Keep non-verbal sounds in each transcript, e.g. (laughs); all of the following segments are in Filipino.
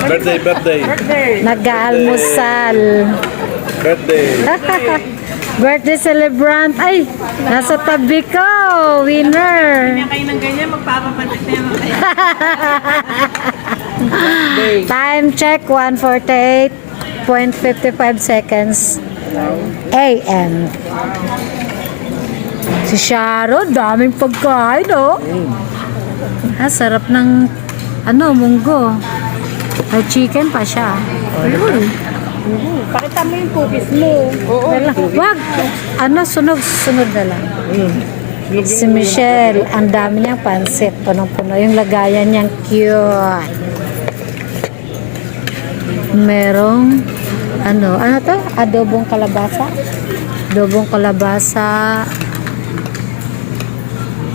Birthday, birthday. Nag-aalmusal. Birthday. (laughs) Birthday celebrant. Ay, nasa tabi ko. Winner. kayo ng ganyan, magpapapantik na kaya. (laughs) Time check, 148.55 seconds. AM. Si Sharon, daming pagkain, oh. Ah, sarap ng, ano, munggo. May chicken pa siya. Pakita mo yung pupis mo. Oo. Wag. Ano, sunog, sunod na lang. Si Michelle, ang dami niyang pansit. Punong-puno. Yung lagayan niyang cute. Merong, ano, ano to? Adobong kalabasa? Adobong kalabasa.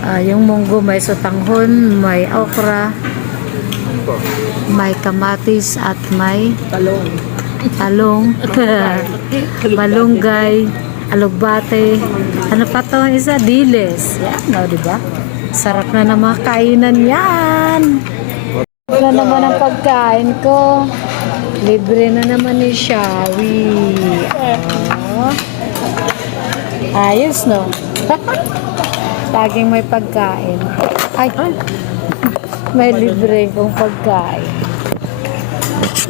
Ah, yung munggo may sutanghon, may okra, may kamatis at may Talong. talong, (laughs) (laughs) malunggay, alugbate, ano pa to isa? Diles. Yan, no, di ba? Sarap na ng mga kainan yan. Ito naman ang pagkain ko. Libre na naman ni Shawi. Oh. Ayos, no? (laughs) Laging may pagkain. Ay, may libre kong pagkain.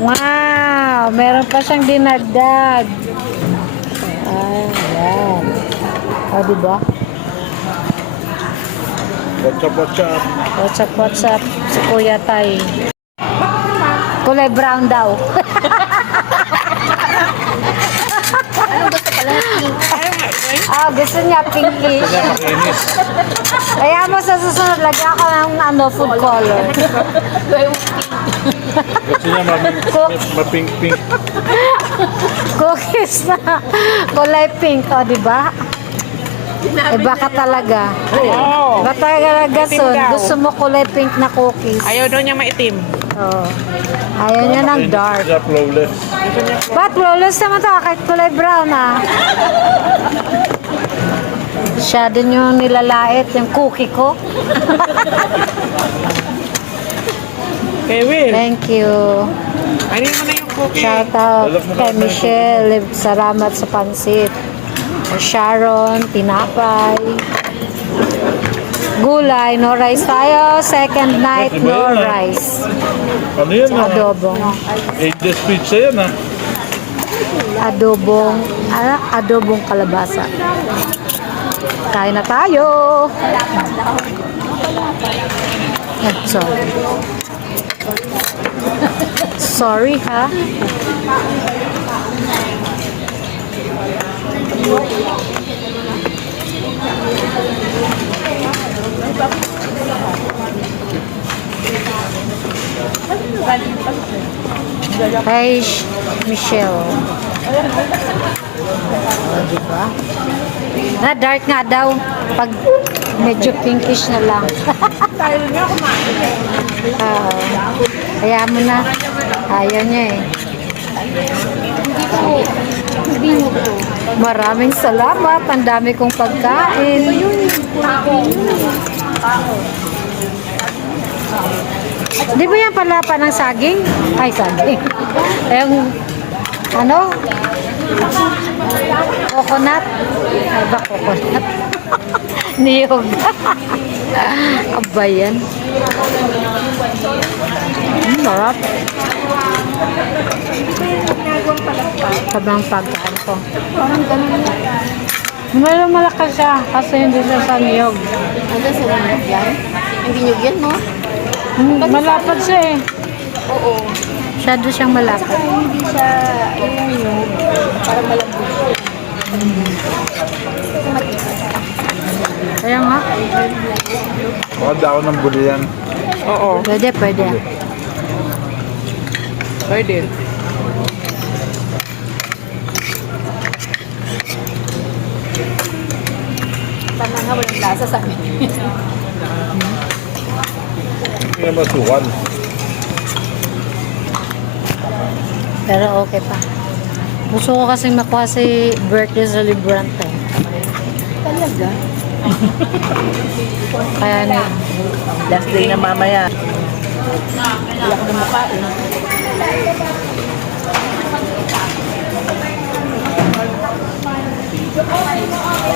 Wow! Meron pa siyang dinagdag. Ayan. O, diba? What's up, what's up? What's up, what's up? Si Kuya Tay. Kulay brown daw. (laughs) Ah, gusto niya pinkish. Kaya makinis. Kaya mo sa susunod, lagyan ko ng ano, food color. Gusto niya mapink-pink. Cookies na kulay pink, o, di ba? Eh, baka talaga. Oo. Baka talaga, daw. Gusto mo kulay pink na cookies. Ayaw daw niya maitim. Oo. Ayaw niya ng dark. Siya flawless. Ba't flawless naman to? Kahit kulay brown ah. Siya din yung nilalait, yung cookie ko. (laughs) Kay Will. Thank you. Ano mo na yung cookie? Shout out kay Michelle. Salamat sa pansit. Sharon, tinapay. Gulay, no rice tayo. Second night, no rice. Ano yan? ah? Adobong. Ageless pizza yan ah. Adobong, ano? Adobong kalabasa. Kain na tayo. Sorry. (laughs) Sorry ha. Sh- Michelle. Oh, diba? Na dark nga daw. Pag medyo pinkish na lang. Oo. (laughs) Kaya mo na. Ayaw niya eh. Maraming salamat. Ang dami kong pagkain. Di ba yan palapa ng saging? Ay, saging. Yung, ano? Coconut? Ay ba coconut? (laughs) Niyog. (laughs) Aba yan. Mm, marap. Sobrang pagkaan ko. Medyo malakas siya kasi hindi siya sa niyog. Ano sa niyog yan? Hindi niyog yan, no? Hmm, malapad siya eh. Oo. Masyado siyang malapad. Saka hindi siya yung niyog. Parang malambot siya. Kaya nga. Baka daw ng buli yan. Oo. Pwede, pwede. Pwede. Tama nga, walang lasa sa amin. Hindi na masukan. Pero okay pa. Gusto ko kasi makuha si birthday sa Librante. Eh. Talaga? (laughs) Kaya na. Last day na mamaya. Wala na mukha eh.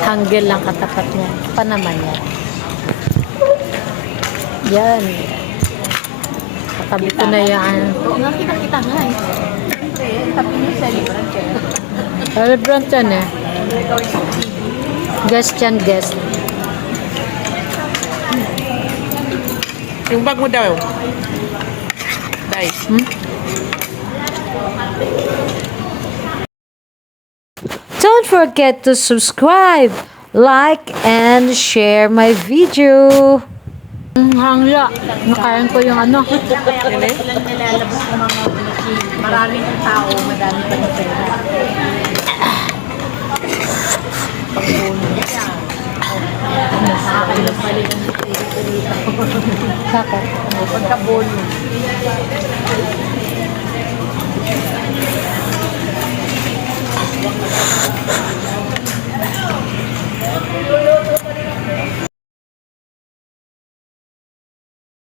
Hanggel lang katapat niya. Pa naman niya. Yan. Yan. Katabi ko na yan. Oo nga, kita-kita nga eh. Siyempre, tapi niyo celebrant eh. Celebrant yan eh. Guest yan, guest. Yung bag mo daw. Day. Hmm? Don't forget to subscribe, like, and share my video. Ang hangla. Nakain ko yung ano. Yan eh. Ilang nilalabas ng mga maraming tao, madami pa ng pera. Bakit? pagka-bonus.